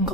జై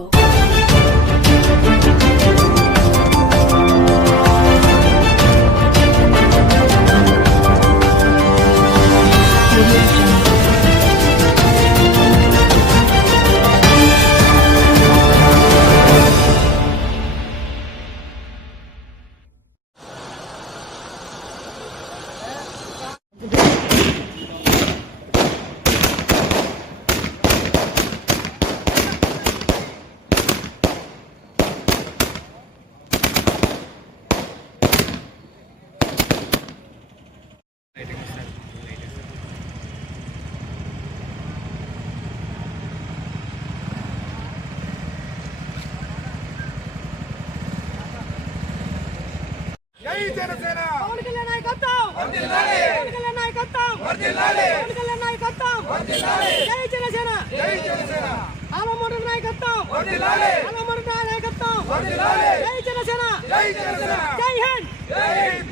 జనసేన పవన్ కళ్యాణ్ నాయకత్వం వర్ధిల్లాలి పవన్ కళ్యాణ్ నాయకత్వం వర్ధిల్లాలి పవన్ కళ్యాణ్ నాయకత్వం వర్ధిల్లాలి జై జనసేన జై జనసేన ఆలమూరు నాయకత్వం వర్ధిల్లాలి ఆలమూరు నాయకత్వం వర్ధిల్లాలి జై జనసేన జై జనసేన జై హింద్ జై హింద్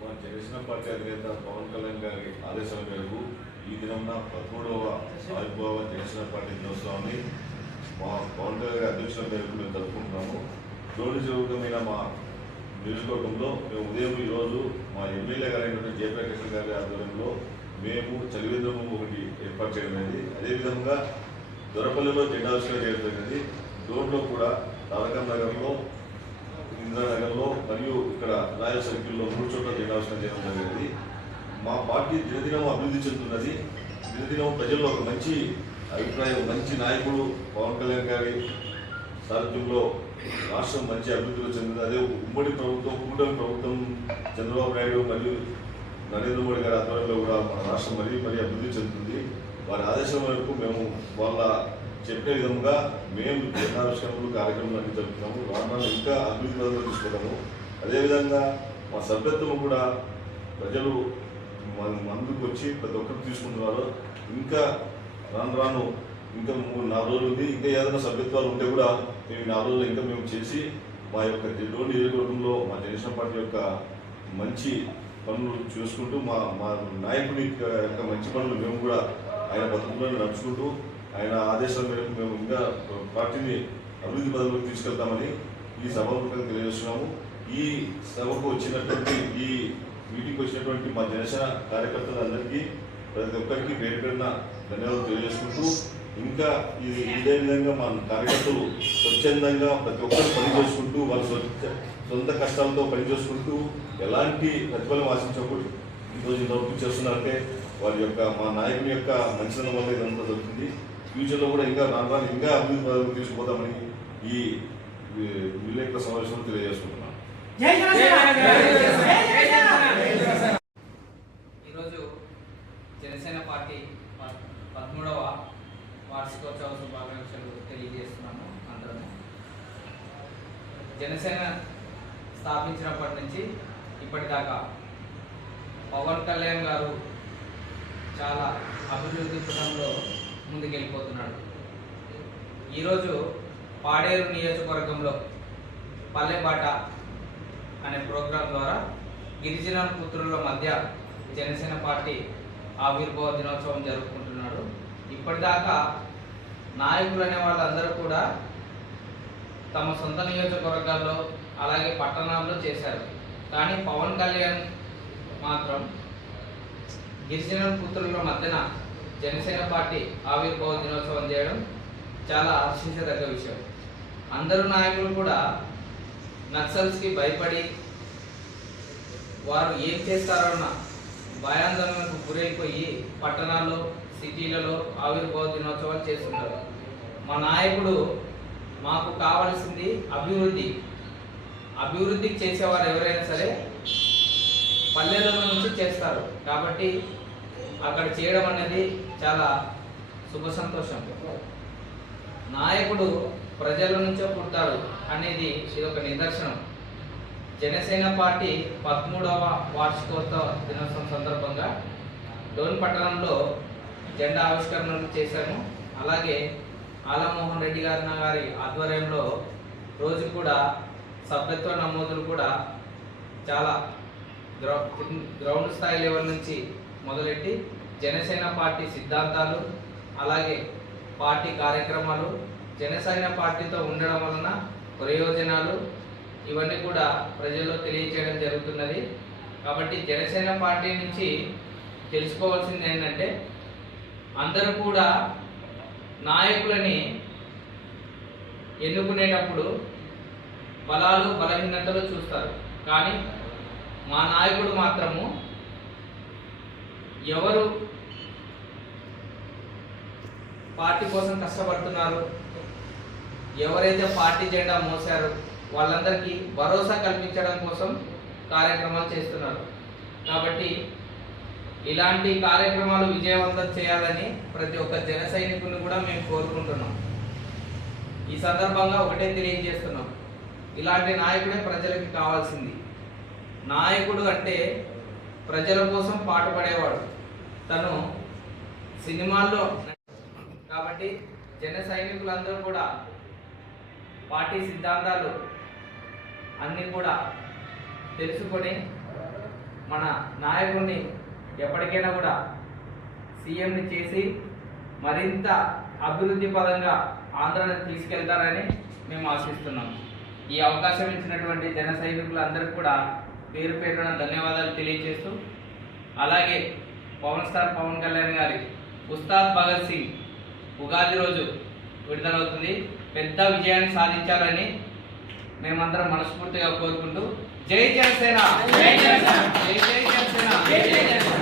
మా జనసేన పార్టీ అధినేత పవన్ కళ్యాణ్ గారి ఆదేశాల మేరకు ఈ దినంన 13వ ఆవిర్భావ జనసేన పార్టీ దినోత్సవాన్ని మా పవన్ కళ్యాణ్ గారి అధ్యక్షుల మేరకు మేము జరుపుకుంటున్నాము. జరుగుతున్న మా నియోజకవర్గంలో మేము ఉదయం ఈరోజు మా ఎమ్మెల్యే గారైనటువంటి జయప్రకాష్ గారి ఆధ్వర్యంలో మేము చలివేంద్రము ఒకటి ఏర్పాటు చేయడం అనేది, అదేవిధంగా దొరపల్లిలో జెండావిష్కరణ చేయడం జరిగింది. రోడ్లో కూడా తారకం నగర్లో, ఇంద్రానగర్లో మరియు ఇక్కడ రాయల్ సర్కిల్లో 3 చోట్ల జెండావిష్కరణ చేయడం జరిగింది. మా పార్టీ దినదినం అభివృద్ధి చెందుతున్నది. దినదినం ప్రజల్లో ఒక మంచి అభిప్రాయం, మంచి నాయకుడు పవన్ కళ్యాణ్ గారి సారథ్యంలో రాష్ట్రం మంచి అభివృద్ధిలో చెందింది. అదే ఉమ్మడి ప్రభుత్వం, కూటమి ప్రభుత్వం చంద్రబాబు నాయుడు మరియు నరేంద్ర మోడీ గారి ఆధ్వర్యంలో కూడా మన రాష్ట్రం మరీ అభివృద్ధి చెందుతుంది. వారి ఆదేశం మేరకు మేము వాళ్ళ చెప్పే విధంగా మేము జనావిష్కరణలు కార్యక్రమాలు అన్ని జరుపుతున్నాము. రాను ఇంకా అభివృద్ధి పదంలో తీసుకుంటాము. అదేవిధంగా మా సభ్యత్వం కూడా ప్రజలు ముందుకు వచ్చి ప్రతి ఒక్కరు తీసుకుంటున్నారు. ఇంకా రాను ఇంకా 3-4 రోజులు ఉంది. ఇంకా ఏదైనా సభ్యత్వాలు ఉంటే కూడా మేము 4 రోజులు ఇంకా మేము చేసి మా యొక్క డోన్ నియోజకవర్గంలో మా జనసేన పార్టీ యొక్క మంచి పనులు చూసుకుంటూ మా నాయకుడి యొక్క మంచి పనులు మేము కూడా ఆయన పద్ధతులను నడుచుకుంటూ ఆయన ఆదేశాల మేరకు మేము ఇంకా పార్టీని అభివృద్ధి పదంలోకి తీసుకెళ్తామని ఈ సభాముఖంగా తెలియజేస్తున్నాము. ఈ సభకు వచ్చినటువంటి ఈ మీటింగ్కి వచ్చినటువంటి మా జనసేన కార్యకర్తలందరికీ ప్రతి ఒక్కరికి పేరుపేరున ధన్యవాదాలు తెలియజేసుకుంటూ, ఇంకా ఇదే విధంగా మా కార్యకర్తలు స్వచ్ఛందంగా ప్రతి ఒక్కరు పని చేసుకుంటూ వాళ్ళ సొంత కష్టాలతో పని చేసుకుంటూ ఎలాంటి ప్రతిఫలం ఆశించకూడదు ఈరోజు ఇంతవరకు చేస్తున్నారంటే వారి యొక్క మా నాయకుని యొక్క మంచితనం వల్ల ఇదంతా జరుగుతుంది. ఫ్యూచర్లో కూడా ఇంకా రాను ఇంకా అభివృద్ధి పదవులు తీసుకుపోతామని ఈ విలేకరుల సమావేశంలో తెలియజేసుకుంటున్నాను. ఈరోజు జనసేన పార్టీ 13వ వార్షికోత్సవ శుభాకాంక్షలు తెలియజేస్తున్నాము. అందరము జనసేన స్థాపించినప్పటి నుంచి ఇప్పటిదాకా పవన్ కళ్యాణ్ గారు చాలా అభివృద్ధి పథంలో ముందుకెళ్ళిపోతున్నాడు. ఈరోజు పాడేరు నియోజకవర్గంలో పల్లెబాట అనే ప్రోగ్రాం ద్వారా గిరిజన పుత్రుల మధ్య జనసేన పార్టీ ఆవిర్భావ దినోత్సవం జరుపుకుంటున్నాడు. ఇప్పటిదాకా నాయకులు అనే వాళ్ళందరూ కూడా తమ సొంత నియోజకవర్గాల్లో అలాగే పట్టణాల్లో చేశారు. కానీ పవన్ కళ్యాణ్ మాత్రం గిరిజన పుత్రుల మధ్యన జనసేన పార్టీ ఆవిర్భావ దినోత్సవం చేయడం చాలా హర్షించదగ్గ విషయం. అందరూ నాయకులు కూడా నక్సల్స్కి భయపడి వారు ఏం చేస్తారన్న భయాందోళనకు గురైపోయి పట్టణాల్లో, సిటీలలో ఆవిర్భావ దినోత్సవాలు చేస్తున్నారు. మా నాయకుడు మాకు కావాల్సింది అభివృద్ధికి చేసేవారు ఎవరైనా సరే పల్లెలలో నుంచి చేస్తారు. కాబట్టి అక్కడ చేయడం అనేది చాలా శుభ సంతోషం. నాయకుడు ప్రజల నుంచే పుడతాడు అనేది ఇది ఒక నిదర్శనం. జనసేన పార్టీ 13వ వార్షికోత్సవ దినోత్సవం సందర్భంగా డోన్ పట్టణంలో జెండా ఆవిష్కరణలు చేశాము. అలాగే ఆలమోహన్ రెడ్డి గారి ఆధ్వర్యంలో రోజు కూడా సభ్యత్వ నమోదులు కూడా చాలా గ్రౌండ్ స్థాయి లెవెల్ నుంచి మొదలెట్టి జనసేన పార్టీ సిద్ధాంతాలు, అలాగే పార్టీ కార్యక్రమాలు, జనసేన పార్టీతో ఉండడం వలన ప్రయోజనాలు ఇవన్నీ కూడా ప్రజల్లో తెలియచేయడం జరుగుతున్నది. కాబట్టి జనసేన పార్టీ నుంచి తెలుసుకోవాల్సింది ఏంటంటే, అందరూ కూడా నాయకులని ఎన్నుకునేటప్పుడు బలాలు బలహీనతలు చూస్తారు. కానీ మా నాయకుడు మాత్రము ఎవరు పార్టీ కోసం కష్టపడుతున్నారు, ఎవరైతే పార్టీ జెండా మోసారో వాళ్ళందరికీ భరోసా కల్పించడం కోసం కార్యక్రమాలు చేస్తున్నారు. కాబట్టి ఇలాంటి కార్యక్రమాలు విజయవంతం చేయాలని ప్రతి ఒక్క జన సైనికుని కూడా మేము కోరుకుంటున్నాం. ఈ సందర్భంగా ఒకటే తెలియజేస్తున్నాం, ఇలాంటి నాయకుడే ప్రజలకి కావాల్సింది. నాయకుడు అంటే ప్రజల కోసం పాటుపడేవాడు, తను సినిమాల్లో. కాబట్టి జన సైనికులందరూ కూడా పార్టీ సిద్ధాంతాలు అన్నీ కూడా తెలుసుకొని మన నాయకుడిని ఎప్పటికైనా కూడా సీఎంని చేసి మరింత అభివృద్ధి పదంగా ఆంధ్రాని తీసుకెళ్తారని మేము ఆశిస్తున్నాం. ఈ అవకాశం ఇచ్చినటువంటి జన సైనికులందరికీ కూడా పేరు పేరున ధన్యవాదాలు తెలియజేస్తూ, అలాగే పవన్ కళ్యాణ్ గారి ఉస్తాద్ భగత్ సింగ్ ఉగాది రోజు విడుదలవుతుంది. పెద్ద విజయాన్ని సాధించాలని మేమందరం మనస్ఫూర్తిగా కోరుకుంటూ, జై జనసేన, జై జనసేన, జై జనసేన, జై జనసేన.